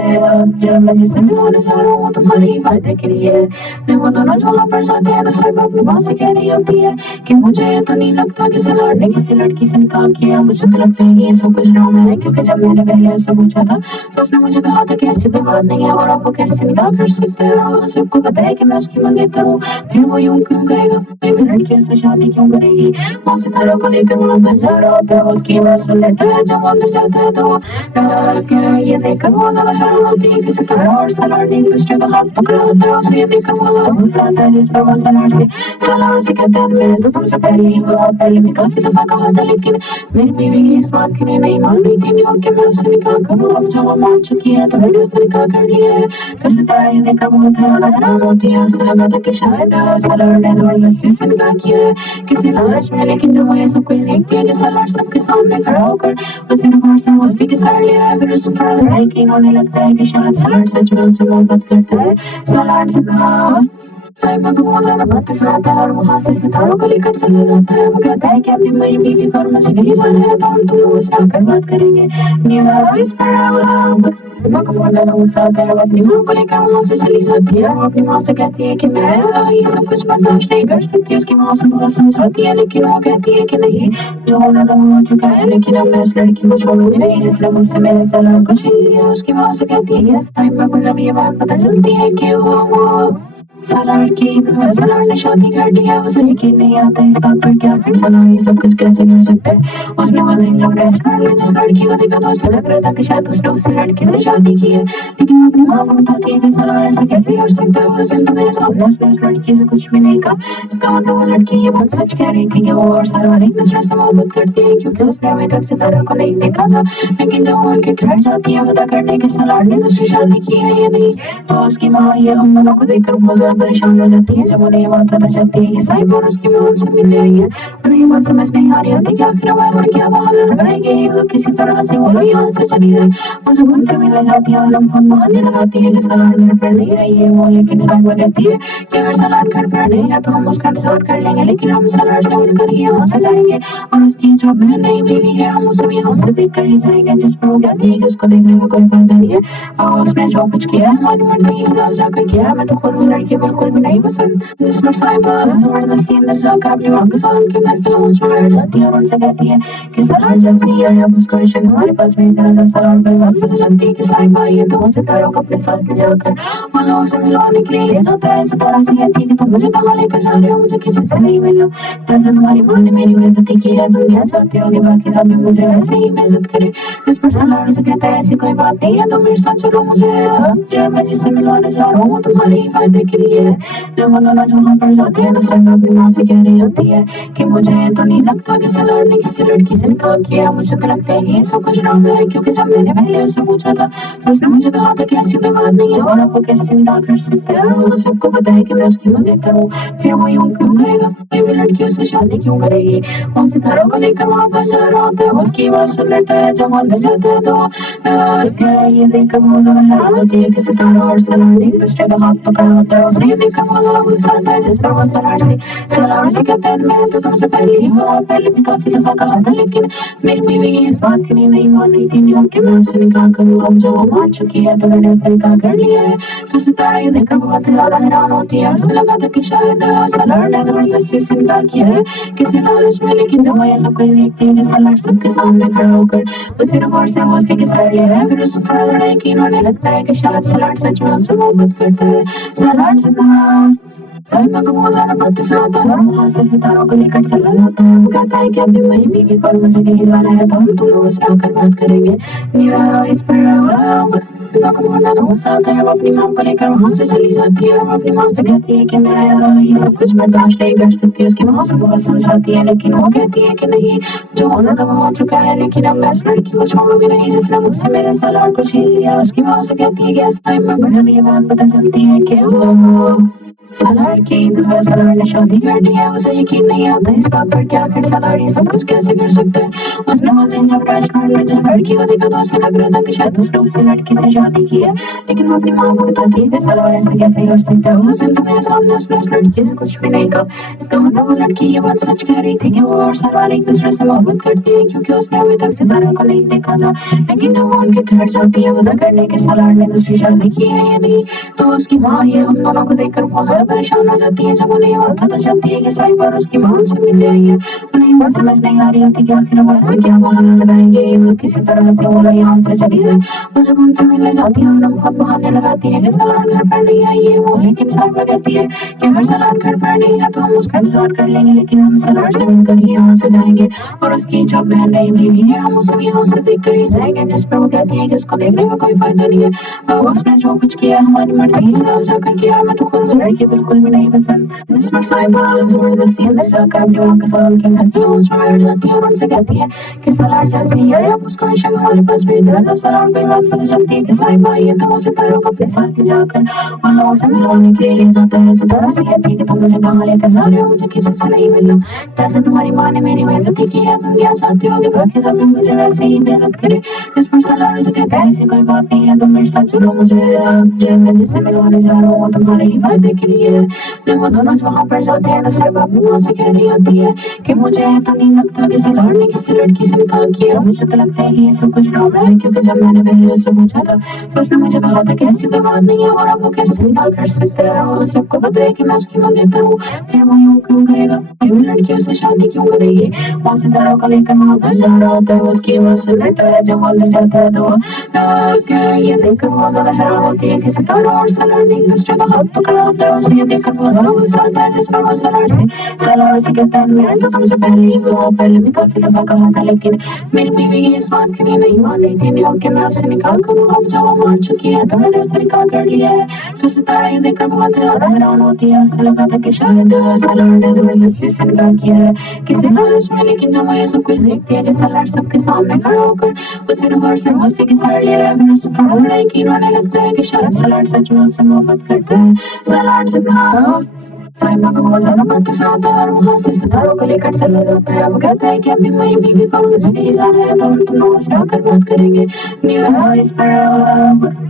जब मैं जिससे मिलवाने जा रहा हूँ वो तुम्हारे ही फायदे के लिए है। जब वो दोनों वहाँ पर जाते हैं तो साहिबा अपनी माँ से कह रही होती है कि मुझे तो नहीं लगता कि सालार ने किसी लड़की से निकाह किया, मुझे तो लगता है कि ये सब कुछ ड्रामा है, क्योंकि जब मैंने पहले उससे पूछा था तो उसने मुझे कहा था कि ऐसी कोई बात नहीं है और आप वो कैसे निकाह कर सकते हैं, और सबको पता है कि मैं उसकी मंगेतर हूँ, फिर वो यूं क्यों करेगा, कोई भी लड़कियों से शादी क्यों करेगी। वो सितारों को लेकर वहाँ पर जा रहा होता है, उसकी बात सुन लेता है। जब वो अंदर जाता है तो ये देखकर वो ज्यादा हैरान होती है कि सितारा और सालार ने एक दूसरे का हाथ पकड़ा होता है। उसे ये देखकर वो ज्यादा गुस्सा आता है, जिस पर वो सालार से कहता है मैंने तो तुमसे पहले भी काफी दफा कहा था, लेकिन मेरी बीवी इस बात के लिए नहीं मान रही थी कि मैं उससे निकाह करूँ, अब जब वो मान चुकी है तो मैंने उससे निकाह कर लिया है। तो सितारा ये देखकर बहुत हैरान होती है, उसे लगा था कि शायद सालार ने जबरदस्ती से निकाह किया है किसी लालच में, लेकिन जब वो ये सब कुछ देखती है कि सालार सबके सामने खड़ा होकर उसी से उसी के साथ ले आया, फिर उससे थोड़ा लड़ाई की होने लगता है कि शायद सालार सच में उससे मोहब्बत करता है। सालार से साहिबा को बहुत ज्यादा बातें सुनाता है और वहाँ से सितारों को लेकर चला जाता है। वो कहता है कि अपनी मेरी बीवी को मुझे नहीं जाना है तो हम तुम लोगों से आकर बात करेंगे। इस पर माँ को बहुत ज्यादा गुस्सा आता है, वो अपनी माँ को लेकर वहाँ से चली जाती है। वो अपनी माँ से कहती है कि मैं ये सब कुछ बर्दाश्त नहीं कर सकती। उसकी माँ से बहुत समझाती है लेकिन वो कहती है कि नहीं, जो होना था वो हो चुका है, लेकिन अब मैं उस लड़की को छोड़ूंगी नहीं जिसने मुझसे मेरे सालार को छीन लिया। उसकी माँ से कहती है यस। साहिबा को जब ये बात पता चलती है कि वो सालार ने शादी कर दी है, उसे यकीन नहीं आता इस बात पर, क्या फिर सालार ये सब कुछ कैसे कर सकता है। उसने उस दिन जब रेस्टोरेंट में जिस लड़की को देखा तो उसे लग रहा था कि शायद उसने उसी लड़की से शादी की है, लेकिन वो अपनी माँ को बताती है कि सालार ऐसे कैसे कर सकता है। उस दिन तो मेरे सामने उसने उस लड़की से कुछ भी नहीं कहा। इसका मतलब वो लड़की ये बात सच कह रही थी कि वो और सालार एक दूसरे से मोहब्बत करती है, क्योंकि उसने अभी तक सितारा को नहीं देखा था। लेकिन जब वो उनके घर जाती है पता करने के सालार ने दूसरी शादी की है या नहीं, तो उसकी माँ ये हम दोनों को देखकर बहुत ज्यादा परेशान हो जाती है। जब उन्हें ये बात पता चलती है कि साहिबा और उसकी माँ उनसे मिलने आई है, उन्हें ये बात समझ नहीं आ रही होती कि आखिर वो ऐसा क्या बहाना लगाएंगे, वो किसी तरह से वो लोग यहाँ से चली जाए। वो जब उनसे मिलने जाती है और बहुत बहाने लगाती है कि सालार घर पर नहीं आई है वो, लेकिन साहिबा कहती है कि अगर सालार घर पर नहीं है तो हम उसका इंतजार कर लेंगे, लेकिन हम सालार से मिलकर ही यहाँ से जाएंगे और उसकी जो बहन नहीं मिली है हम उसे भी यहाँ से देख कर ही जाएंगे। जिस पर वो कहती है कि उसको देखने में कोई फायदा नहीं है और उसने जो कुछ किया है हमारी मर्जी के खिलाफ जाकर किया है, मैं तो खुद वो लड़की बिल्कुल भी नहीं पसंद। जिस पर साहिबा जबरदस्ती अंदर जाकर अपनी माँ के साथ उनके घर के लॉन्च में बैठ जाती है और उनसे कहती है कि सालार जल्दी ही आया, उसको इशक हमारे पास भेज देना। जब सालार पर बात पता चलती है कि साहिबा आई है तो वो सितारों को अपने साथ ले जाकर वो लोगों से मिलवाने के लिए ले जाता है। सितारा से कहती है कि तुम मुझे कहाँ लेकर जा रहे हो, मुझे किसी से नहीं मिलना, जैसे तुम्हारी माँ ने मेरी बेइज्जती की है तुम क्या चाहते हो कि बाकी सब भी मुझे वैसे ही बेइज्जत करे। इस पर सालार से कहता है ऐसी कोई बात नहीं है, तुम मेरे साथ चलो, मुझे मैं जिससे मिलवाने जा रहा हूँ तुम्हारे ही फायदे के लिए है। जब वो दोनों वहाँ पर जाते हैं तो साहिबा अपनी माँ से कह रही होती है कि मुझे तो नहीं लगता कि सालार ने किसी लड़की से निकाह किया, मुझे तो लगता है कि ये सब कुछ ड्रामा है, क्योंकि जब मैंने पहले उससे पूछा था तो उसने मुझे कहा था कि ऐसी कोई बात नहीं है और आप वो कैसे निकाह कर सकते हैं, और सबको पता है कि मैं उसकी मंगेतर हूँ, फिर वो यूं क्यों करेगा, कोई भी लड़की उससे शादी क्यों करेगी। वो सितारों को लेकर वहाँ पर जा रहा होता है, उसकी बात सुन लेता है। जब अंदर जाता है तो ये देखकर वो हैरान होती है कि सितारा और सालार ने एक दूसरे का हाथ पकड़ा होता है। उसे ये देखकर बहुत ज्यादा गुस्सा आता है जिस पर वो सलाड से कहता है मैं तो तुमसे पहले ही बहुत पहले भी काफी दफा कहा था लेकिन मेरी बीवी इस बात के लिए नहीं मान रही थी कि मैं उससे निकाह करूँ। अब जब वो मान चुकी है तो मैंने उससे निकाह कर लिया है। तो सितारा ये देखकर बहुत ज्यादा हैरान होती है। उसे लगा था कि शायद सलाड ने जबरदस्ती से इनकार किया है किसी लालच में, लेकिन जब वो ये सब कुछ देखती है कि सलाड सबके सामने खड़ा होकर वो सिर्फ और सिर्फ उसी की साइड ले रहा है, फिर उसे थोड़ा थोड़ा यकीन होने लगता है कि शायद सलाड सच में उससे मोहब्बत करता है। सलाड से साइमा को बहुत ज्यादा गुस्सा आता है और वहाँ से सितारों को लेकर चला जाता है। वो कहता है कि अभी मेरी बीवी को मुझे कहीं जाना है तो हम तुम लोगों से आकर बात करेंगे। इस पर को बहुत ज्यादा गुस्सा आता है। वो अपनी माँ को लेकर वहाँ से चली जाती है और अपनी माँ से कहती है कि मैं ये सब कुछ बर्दाश्त नहीं कर सकती। उसकी माँ से बहुत समझाती है लेकिन वो कहती है कि नहीं, जो होना था वो हो चुका है, लेकिन अब मैं उस लड़की को छोड़ूंगी नहीं जिसने मुझसे मेरे सलाड को छीन लिया। उसकी माँ से कहती है कि इस टाइम में मुझे ये बात पता चलती है कि वो सलाड की दूल्हा सलाड ने शादी कर दी है। उसे यकीन नहीं आता इस बात पर कि आखिर सलाड ये सब कुछ कैसे कर सकता है। उसने उस दिन जब रेस्टोरेंट में जिस लड़की को देखा तो उसे लग रहा था कि शायद उसने उस लड़की से शादी की है, लेकिन वो अपनी माँ को बताती है कि सलाड ऐसे कैसे कर सकता है। उस दिन तो मेरे सामने उसने उस लड़की से कुछ भी नहीं कहा। इसका मतलब वो लड़की ये बात सच कह रही थी कि वो और सलाड एक दूसरे से मोहब्बत करती है, क्योंकि उसने अभी तक सितारा को नहीं देखा था। लेकिन जब वो उनके घर जाती है पता करने के सलाड ने दूसरी शादी की है या नहीं, तो उसकी माँ ये हम दोनों को देखकर बहुत ज्यादा परेशान हो जाती है। जब उन्हें और पता चलती है कि साइबा और उसकी माँ से मिलने आई है, उन्हें बात समझ नहीं आ रही होती कि आखिर वो ऐसे क्या बहाना लगाएंगे। वो किसी तरह से बोला यहाँ से चली जाए। वो जब उनसे मिलने जाती है उन्हें बहुत बहाने लगाती है कि सलाड घर पर नहीं आई है वो, लेकिन साइबा कहती है कि अगर सलाड घर पर नहीं है तो हम उसका इंतजार कर लेंगे, लेकिन हम सलाड से मिलकर ही यहाँ से जाएंगे और उसकी जो बहन नहीं बीवी है हम उसे यहाँ से देख कर ही जाएंगे। जिस पर वो कहती है कि उसको देखने में कोई फायदा नहीं है, उसने जो कुछ किया हमारी मर्जी है जाकर किया, मैं तो खुद में लड़की बिल्कुल भी नहीं पसंद। जिस पर साइबा जबरदस्ती अंदर जाकर अपनी माँ के साथ उनके घर के लॉन्च में बैठ जाती है और उनसे कहती है कि सलाड जैसे ही है आप उसको हमेशा हमारे पास भेज देना। जब सलाड को बात पता चलती है कि साइबा आई है तो वो सितारा को अपने साथ ले जाकर उन लोगों से मिलवाने के लिए ले जाता है। सितारा से कहती है कि तुम मुझे कहाँ लेकर जा रहे हो, मुझे किसी से नहीं मिलना। जैसे तुम्हारी माँ ने मेरी बेइज्जती की है तुम क्या चाहती हो कि बाकी सब लोग मुझे वैसे ही बेइज्जत करे। जिस पर सलाड से कहता है ऐसी कोई बात नहीं है, तुम मेरे साथ चलो, मुझे मैं जिससे मिलवाने जा रहा हूँ तुम्हारे ही फायदे के लिए है। जब वो दोनों वहाँ पर जाते हैं तो साइबा अपनी माँ से कह रही होती है कि मुझे तो नहीं लगता कि सलाड ने किसी लड़की से निकाह किया, मुझे तो लगता है कि ये सब कुछ ड्रामा है, क्योंकि जब मैंने पहले उससे पूछा था तो उसने मुझे कहा था कि ऐसी कोई बात नहीं है और अब वो कैसे निकाह कर सकता है। और सबको पता है कि मैं उसकी मंगेतर हूँ, फिर वो यूँ क्यों करेगा, वो लड़की उससे शादी क्यों करेगी। वो सितारा को लेकर वहाँ पर जा रहा होता है, उसकी वो सुन लेता है। जब वो अंदर जाता है तो ये देखकर बहुत ज्यादा हैरान होती है कि सितारा और सलाड ने एक दूसरे का हाथ पकड़ा होता है। उसे ये देखकर बहुत ज्यादा गुस्सा आता है। जिस पर वो सलाड से कहता है मैं तो तुमसे पहले भी काफी दफा कहा था, लेकिन मेरी बीवी इस बात के लिए नहीं मान रही थी कि मैं उससे निकाह करूँ। अब जब वो मान चुकी है तो मैंने उससे निकाह कर लिया है। तो सितारा ये देखकर बहुत ज्यादा हैरान होती है। उसे लगा था कि शायद सलाड ने जबरदस्ती से निकाह किया है किसी लालच में, लेकिन जब वो ये सब कुछ देखती है कि सलाड सबके सामने खड़ा होकर वो सिर्फ और सिर्फ उसी की साइड ले रहा है, फिर उसे थोड़ा थोड़ा यकीन होने लगता है कि शायद सलाड सच में उससे मोहब्बत करता है। सलाड से साइमा को बहुत ज्यादा गुस्सा आता है और वहाँ से सितारों को लेकर चला जाता है। वो कहता है कि अभी मेरी बीवी को मुझे नहीं जाना है तो हम तुम लोगों से आकर बात करेंगे। इस पर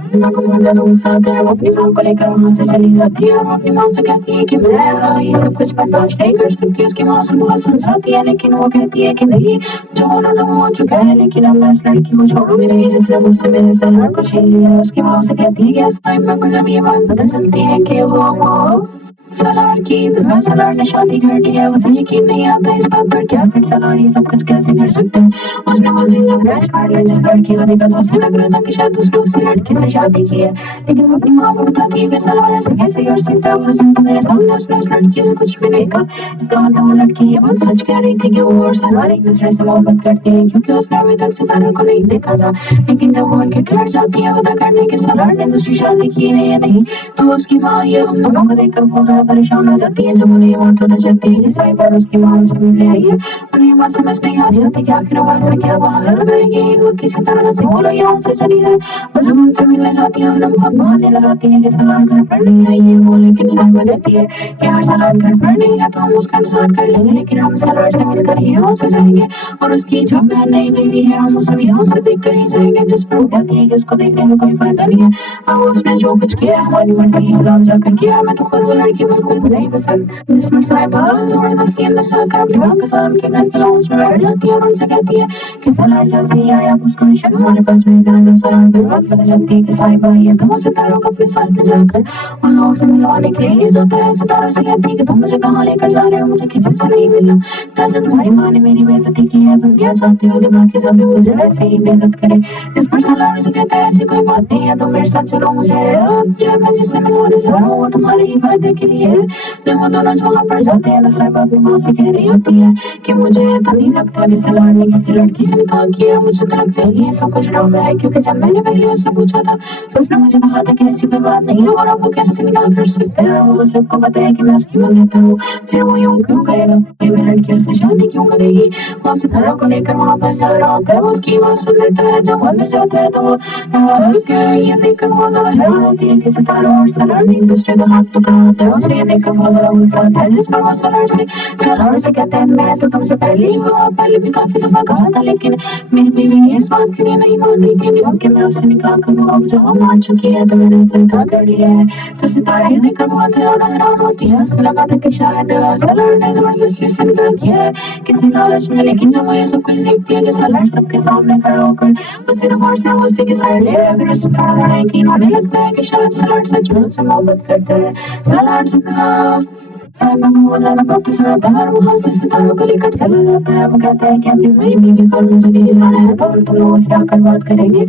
साइमा को बहुत ज्यादा गुस्सा आता है। वो अपनी माँ को लेकर वहाँ से चली जाती है और अपनी माँ से कहती है कि मैं ये सब कुछ बर्दाश्त नहीं कर सकती। उसकी माँ से बहुत समझाती है लेकिन वो कहती है कि नहीं, जो होना था वो हो चुका है, लेकिन अब मैं इस लड़की को छोड़ूंगी नहीं जिसने मुझसे मेरे सलाड को छीन लिया। उसकी माँ से कहती है कि साइमा को जब ये बात पता चलती है कि वो सलाड की दूल्हा सलाड ने शादी कर दी है, उसे यकीन नहीं आता इस बात पर कि आखिर सलाड ये सब कुछ कैसे कर सकते हैं। उसने उस दिन जब रेस्टोरेंट में जिस लड़की को देखा तो उसे लग रहा था कि शायद उसने उसी लड़की से शादी की है, लेकिन वो अपनी माँ को बताती है कि सलाड ऐसे कैसे कर सकता है। उस दिन तो मेरे सामने उसने उस लड़की से कुछ भी नहीं कहा। इसका मतलब वो लड़की ये बात सच कह रही थी कि वो और सलाड एक दूसरे से मोहब्बत करते हैं, क्योंकि उसने अभी तक सितारा को नहीं देखा था। लेकिन जब वो उनके घर जाती है पता करने के सलाड ने दूसरी शादी की है या नहीं, तो उसकी माँ ये हम दोनों को देखकर बहुत ज्यादा परेशान हो जाती है जब उन्हें बात पता चलती है कि साई पर उसकी माँ से मिलने आई है। उन्हें बात समझ नहीं आ रही होती कि आखिर वो ऐसा क्या बहाना लगाएगी, वो किसी तरह से बोलो यहाँ से चली है। और जब उनसे मिलने जाती है उन्हें बहुत बहाने लगाती है कि सलार घर पर नहीं आई है वो, लेकिन साइबा कहती है कि अगर सलार घर पर नहीं है तो हम उसका इंतजार कर लेंगे, लेकिन हम सलार से मिलकर ही यहाँ से जाएंगे और उसकी जब बहन नहीं गई है हम उसे यहाँ से देख कर ही जाएंगे। जिस पर वो कहती है कि उसको देखने में कोई फायदा नहीं है, और उसने जो कुछ किया हमारी मर्जी के खिलाफ जाकर किया, मैं तो खुद वो लड़की बिल्कुल भी नहीं पसंद। जिस पर साहिबा जबरदस्ती अंदर जाकर अपने वाक सलाम के घर के लाउंज में बैठ जाती है और उनसे कहती है कि सलार जैसे ही आया आप उसको निशान हमारे पास भेज देना। जब सलार फिर बात पता चलती है कि साहिबा ये तो सितारों को अपने साथ ले जाकर उन लोगों से मिलवाने के लिए जाता है। सितारों से कहती है कि तुम मुझे कहाँ लेकर जा रहे हो, मुझे किसी से नहीं मिलना, जैसे तुम्हारी माँ ने मेरी बेइज्जती की है तुम क्या चाहती हो कि बाकी सब भी मुझे वैसे ही बेइज्जत करे। इस पर सलार से कहता है ऐसी कोई बात नहीं है, तुम मेरे साथ चलो, मुझे मैं जिससे मिलवाने जा रहा हूँ वो तुम्हारे ही फायदे के लिए है। जब वो दोनों वहाँ पर जाते हैं तो साहिबा अपनी माँ से कह रही होती है कि मुझे तो नहीं लगता कि सलार ने किसी लड़की से निकाह किया, मुझे तो लगता है कि ये सब कुछ ड्रामा है, क्योंकि जब मैंने पहले उससे पूछा था तो उसने मुझे कहा था कि ऐसी कोई बात नहीं है और अब वो कैसे निकाह कर सकते हैं, वो सबको पता है कि मैं उसकी मंगता हूँ, फिर वो यूं क्यों करेगा, मैं लड़की उससे शादी क्यों करेगी। वो सितारों को लेकर वहाँ पर जा रहा होता है, उसकी बात सुन लेता है। जब अंदर जाता है तो वो ये देखकर बहुत ज्यादा हैरान होती है कि सितारों और सलार ने एक दूसरे का हाथ पकड़ा होता है। उसे ये देखकर बहुत ज्यादा गुस्सा आता है, जिस पर वो सलार से कहता है मैं तो तुमसे पहले भी काफी दफा कहा था, लेकिन मेरी बीवी इस बात के लिए नहीं मान रही थी कि मैं उससे निकाह करूँ, अब जब वो मान चुकी है तो मैंने उससे निकाह कर लिया है। तो सितारा ये देखकर बहुत ज्यादा हैरान होती है, उसे लगा था कि शायद सलार ने जबरदस्ती उससे निकाह किया है किसी लालच में, लेकिन जब वो ये सब कुछ देखती है कि सलार सबके सामने खड़ा होकर वो सिर्फ और सिर्फ उसी की साइड ले रहा है, फिर उससे थोड़ा थोड़ा यकीन होने लगता है कि शायद सलार सच में उससे मोहब्बत करता है। सलार साहिबा को बहुत ज्यादा वक्त सुनाता है और वहाँ से सितारों को लेकर चला जाता है। वो कहता है कि अपनी मेरी बीवी को मुझे नहीं जाना है तो हम तुम लोगों से आकर बात करेंगे।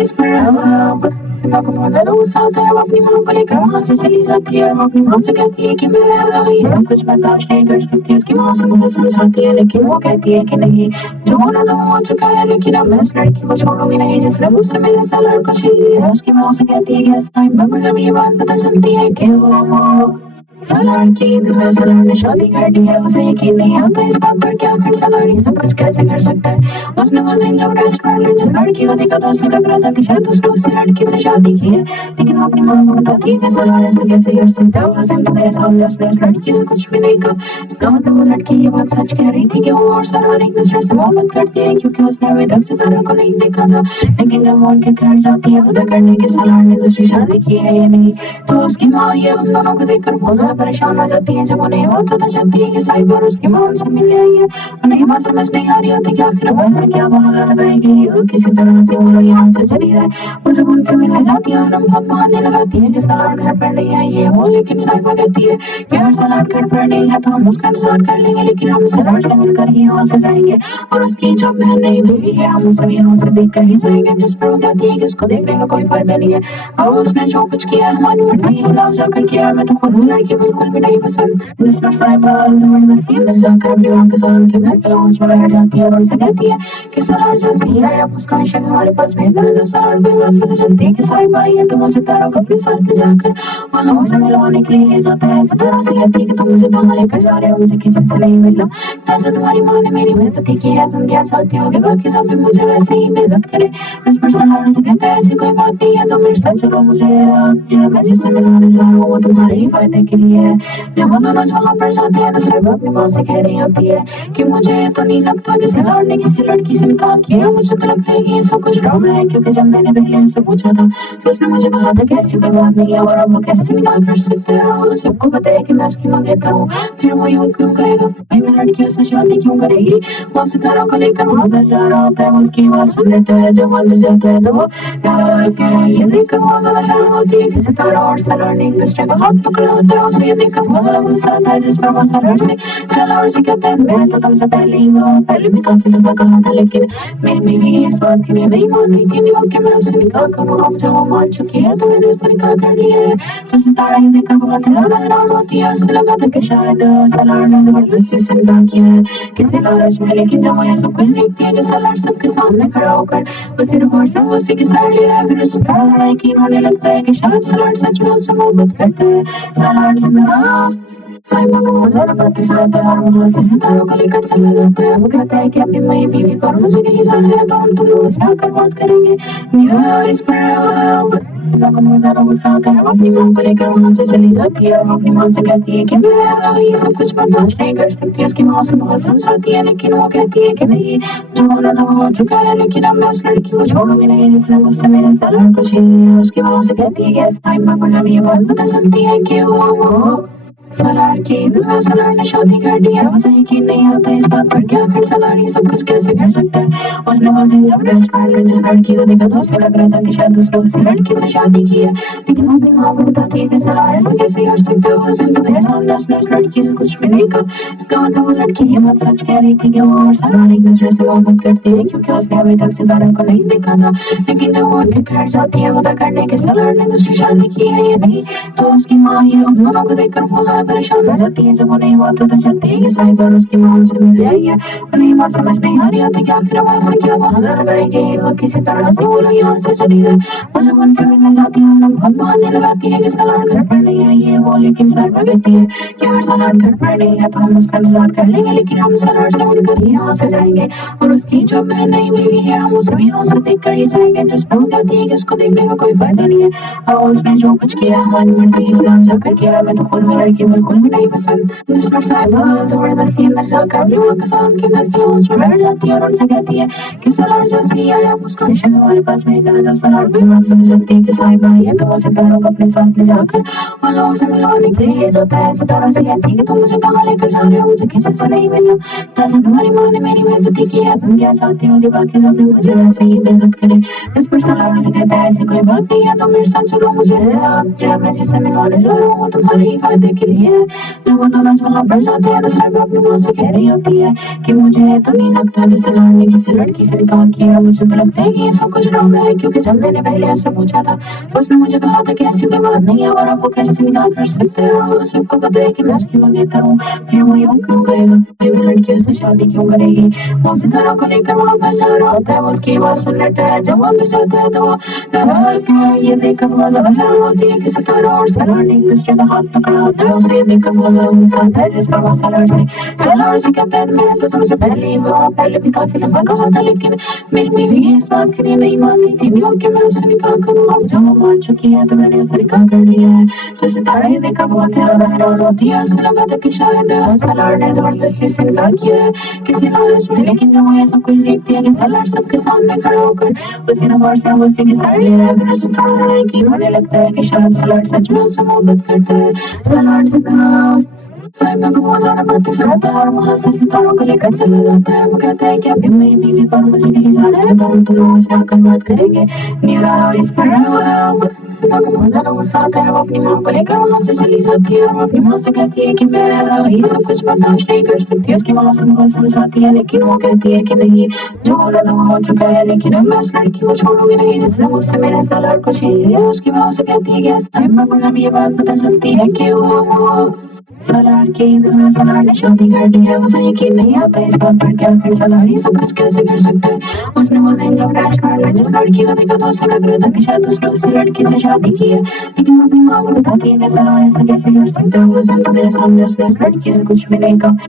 इस पर को बहुत ज्यादा गुस्सा आता है, वो अपनी माँ को लेकर वहाँ से चली जाती है। वो अपनी माँ से कहती है कि मैं ये सब कुछ बर्दाश्त नहीं कर सकती। उसकी माँ से बहुत समझाती है लेकिन वो कहती है कि नहीं, जो होना तो हो चुका है, लेकिन अब मैं उस लड़की को छोड़ूंगी नहीं जिसने मुझसे मेरे सलार को छीन लिया है। उसकी माँ से कहती है कि साहिबा को जब ये बात पता चलती है कि वो सलार ने शादी कर दी है, उसे यकीन नहीं आता इस बात पर कि आखिर सलार ये सब कुछ कैसे कर सकता है। उसने उस दिन जब रेस्टोरेंट में जिस लड़की को देखा तो उसे लग रहा था कि शायद उसने उसी लड़की से शादी की है, लेकिन वो अपनी माँ को बताती है कि सलार ऐसे कैसे कर सकता है। उस दिन तो मेरे सामने उसने उस लड़की से कुछ भी नहीं कहा। इसका मतलब वो लड़की ये बात सच कह रही थी कि वो और सलार एक दूसरे से मोहब्बत करते हैं, क्योंकि उसने अभी तक सितारों को नहीं देखा था। लेकिन जब वो उनके घर जाती है पता करने के सलार ने दूसरी शादी की है या नहीं, तो उसकी माँ ये उन दोनों को देखकर बहुत ज्यादा परेशान हो जाती है। जब उन्हें बात पता चलती है कि साहिबा और उसकी माँ उनसे मिलने आई है, उन्हें बात समझ नहीं आ रही होती कि आखिर वो ऐसे क्या बहाना लगाएगी, किसी तरह से वो लोग यहाँ से चली जाए। वो जब उनसे मिलने जाती है उन्हें बहुत बहाने लगाती है कि सलार घर पर नहीं आई है वो, लेकिन साहिबा कहती है कि अगर सलार घर पर नहीं है तो हम उसका इंतजार कर लेंगे, लेकिन हम सलार से मिलकर ही यहाँ से जाएंगे और उसकी जो बहन नहीं मिली है हम उसे यहाँ से देख कर ही जाएंगे। जिस पर वो कहती है कि उसको देखने का कोई फायदा नहीं है, और उसने जो कुछ किया हमारी मर्जी के खिलाफ जाकर किया, मैं तो खुद वो लड़की बिल्कुल भी नहीं पसंद। जिस पर साहिबा जबरदस्ती अंदर जाकर अपने वाक सलाम के घर के लाउंज में बैठ जाती है और उनसे कहती है कि सलार जैसे ही आए आप उसका निशान हमारे पास भेज देना। जब सलार को बात पता चलती है कि साहिबा आई है तो वो सितारों को अपने साथ ले जाकर उन लोगों से मिलवाने के लिए ले जाता है। सितारों से कहती है कि तुम मुझे कहाँ लेकर जा रहे हो, मुझे किसी से नहीं मिलना, जैसे तुम्हारी माँ ने मेरी बेइज्जती की है, तुम क्या चाहती हो कि बाकी सब भी मुझे वैसे ही बेइज्जत करे। इस पर सलार से कहता है ऐसी कोई बात नहीं है, तो मेरे साथ चलो, मुझे मैं जिससे मिलवाने जा रहा हूँ वो तुम्हारे ही फायदे के लिए है। जब वो दोनों वहाँ पर जाते हैं तो साहिबा अपनी माँ से कह रही होती है कि मुझे तो नहीं लगता कि सलार ने किसी लड़की से निकाह किया, मुझे तो लगता है कि ये सब कुछ ड्रामा है, क्योंकि जब मैंने पहले उससे पूछा था तो उसने मुझे कहा था कि ऐसी कोई बात नहीं है और अब वो कैसे निकाह कर सकते हैं, और सबको पता है कि मैं उसकी माँ कहता हूँ, फिर वो यूं क्यों करेगा, भाई मैं लड़की उससे शादी क्यों करेगी। वो सितारों को लेकर वहाँ पर जा रहा होता है, उसकी आवाज सुन लेता है। जब अंदर जाता है तो वो ये देखकर बहुत ज्यादा हैरान होती है कि सितारा और सलार ने एक दूसरे का हाथ पकड़ा होता है। उसे ये देखकर बहुत ज्यादा गुस्सा आता है, जिस पर वो सलार से कहता है मैं तो तुमसे पहले भी काफी दफा कहा था, लेकिन मेरी बीवी इस बात के लिए नहीं मान रही थी कि मैं उससे निकाह करूँ, अब जब वो मान चुकी है तो मैंने उससे निकाह कर लिया है। तो सितारा ये देखकर बहुत ज्यादा हैरान होती है। उसे लगा था कि शायद सलार ने जबरदस्ती से निकाह किया है किसी लालच में, लेकिन जब वो ये सब कुछ देखती है कि सलार सबके सामने खड़ा होकर वो सिर्फ और सिर्फ उसी की साइड ले रहा है, फिर उसे थोड़ा यकीन होने लगता है कि शायद सलार सच में उससे मोहब्बत करता है। सलार से in the house. साइबा को ज़रा बातें सुनाता है और वहाँ से सितारों को लेकर चला जाता है। वो कहता है कि अभी मैं बीवी को और मुझे नहीं जाना है, तो हम तुम लोग से आकर बात करेंगे। इस पर ज़रा गुस्सा आता है। वो अपनी माँ को लेकर वहाँ से चली जाती है। वो अपनी माँ से कहती है कि मैं ये सब कुछ बर्दाश्त नहीं कर सकती। उसकी माँ उसे बहुत समझाती है, लेकिन वो कहती है कि नहीं, जो होना था वो हो चुका है, लेकिन अब मैं उस लड़की को छोड़ूंगी नहीं जिसने मुझसे मेरे सैलड को छीन लिया। उसकी माँ उसे कहती है कि साइबा को जब ये बात पता चलती है कि वो सलार की दुल्हा सलार ने शादी कर दी है, उसे यकीन नहीं आता इस बात पर कि आखिर सलार ये सब कुछ कैसे कर सकता है। उसने उस दिन जब रेस्टोरेंट में जिस लड़की को देखा तो उसे लग रहा था कि शायद उसने उसी लड़की से शादी की है, लेकिन वो अपनी माँ को बताती है कि सलार ऐसे कैसे कर सकते हो। उस दिन तो मेरे सामने उसने उस लड़की से कुछ भी नहीं कहा। इसका मतलब वो लड़की ये बात सच कह रही थी कि वो और सलार एक दूसरे से मोहब्बत करती है, क्योंकि उसने अभी तक सितारा को नहीं देखा था। लेकिन जब वो उनके घर जाती है पता करने के सलार ने दूसरी शादी की है या नहीं, तो उसकी माँ ये मामा को देखकर बहुत ज्यादा परेशान हो जाती है। जब उन्हें बात पता चलती है कि साइबा और उसकी माँ उनसे मिल आई है, उन्हें बात समझ नहीं आ रही होती कि आखिर वो ऐसे क्या बहाना लगाएगी। वो किसी तरह से बोलो यहाँ से चली जाए। और जब उनसे मिलने जाती है उन्हें बहुत बहाने लगाती है कि सलार घर पर नहीं आई है वो, लेकिन साइबा कहती है कि अगर सलार घर पर नहीं है तो हम उसका इंतजार कर लेंगे, लेकिन हम सलार से मिलकर ही यहाँ से जाएंगे और उसकी जो नई बीवी है हम उसे भी यहाँ से देख कर ही जाएंगे। जिस पर वो कहती है कि उसको देखने में कोई फायदा नहीं है, और उसने जो कुछ किया हमारी मर्जी के खिलाफ जाकर किया, मैं तो खुद में लड़की बिल्कुल भी नहीं पसंद। जिस पर साहिबा जबरदस्ती अंदर जाकर अपनी माँ के साथ के घर की लॉन्च में बैठ जाती है और उनसे कहती है कि सलार जैसे ही आया उसको मिशन हमारे पास भेज देना। जब सलार भी बात पता चलती है कि साहिबा है तो वो सितारों को अपने साथ ले जाकर उन लोगों से मिलवाने के लिए ले जाता है। सितारा से कहती है कि तुम मुझे कहाँ लेकर जा रहे हो, मुझे किसी से नहीं मिलना। जैसे तुम्हारी माँ ने मेरी बेइज्जती की है, तुम क्या चाहती हो कि बाकी सब लोग मुझे वैसे ही बेइज्जत करें। इस पर सलार से कहता है ऐसी कोई बात नहीं है, तुम मेरे साथ चलो, मुझे मैं जिससे मिलवाने जा रहा हूँ तुम्हारे ही फायदे के लिए है। जब वो दोनों वहाँ पर जाते हैं तो साहिबा अपनी माँ से कह रही होती है कि मुझे तो नहीं लगता कि सलार ने किसी लड़की से निकाह किया, मुझे तो लगता है कि ये सब कुछ ड्रामा है, क्योंकि जब मैंने पहले उससे पूछा था तो उसने मुझे कहा था कि ऐसी कोई बात नहीं है और अब वो कैसे निकाह कर सकते हैं। और सबको पता है कि मैं उसकी मंगेतर हूँ, फिर वो यूँ क्यों करेगा, कोई भी लड़की उससे शादी क्यों करेगी। वो सितारा को लेकर वहाँ पर जा रहा होता है, उसकी आवाज सुन लेता है। जब वहाँ पर जाता है तो ये देखकर बहुत ज्यादा हैरान होती है कि सितारा और सलार ने एक दूसरे का हाथ पकड़ा होता है। उसे देखकर बहुत ज्यादा गुस्सा आता है, जिस पर वो सलार से कहता है मैं तो तुमसे पहले भी काफी दफा कहा था, लेकिन मेरी बीवी इस बात के लिए नहीं मान रही थी कि मैं उससे निकाह करूँ। अब जब वो मान चुकी है तो मैंने उससे निकाह कर लिया है। तो सितारा ये देखकर बहुत ज्यादा हैरान होती है। उसे लगा था कि शायद सलार ने जबरदस्ती से निकाह किया है किसी लालच में, लेकिन जब वो ये सब कुछ देखती है कि सलार सबके सामने खड़ा होकर उसी नंबर से उसी की साइड ले रहा है, फिर उसे थोड़ा यकीन होने लगता है कि शायद सलार सच में उससे मोहब्बत करता है। सलार से साहिबा को बहुत ज्यादा बातें सुनाता है और वहाँ से सितारों को लेकर चला जाता है। वो कहता है कि अभी मेरी बीवी को मुझे नहीं जाना है, तो हम तुम लोगों से आकर बात करेंगे। इस पर बहुत ज्यादा गुस्सा आता है। वो अपनी माँ को लेकर वहाँ से चली जाती है और वो अपनी माँ से कहती है कि मैं ये सब कुछ बर्दाश्त नहीं कर सकती। उसकी माँ उसे बहुत समझाती है, लेकिन वो कहती है कि नहीं, जो होना था वो हो चुका है, लेकिन अब मैं उस लड़की को छोड़ूंगी नहीं जिसने मुझसे मेरे सलार को छीन लिया। उसकी माँ से कहती है कि साहिबा को जब ये बात पता चलती है कि वो सलार की दुल्हा सलार ने शादी कर दी है, उसे यकीन नहीं आता इस बात पर कि आखिर सलार ये सब कुछ कैसे कर सकता है। उसने उस दिन जब रेस्टोरेंट में जिस लड़की को देखा तो उसे लग रहा था कि शायद उसने उसी लड़की से शादी की है, लेकिन वो अपनी माँ को बताती है कि सलार ऐसे कैसे कर सकता है। उस दिन तो मेरे सामने उसने उस लड़की से कुछ भी नहीं कहा।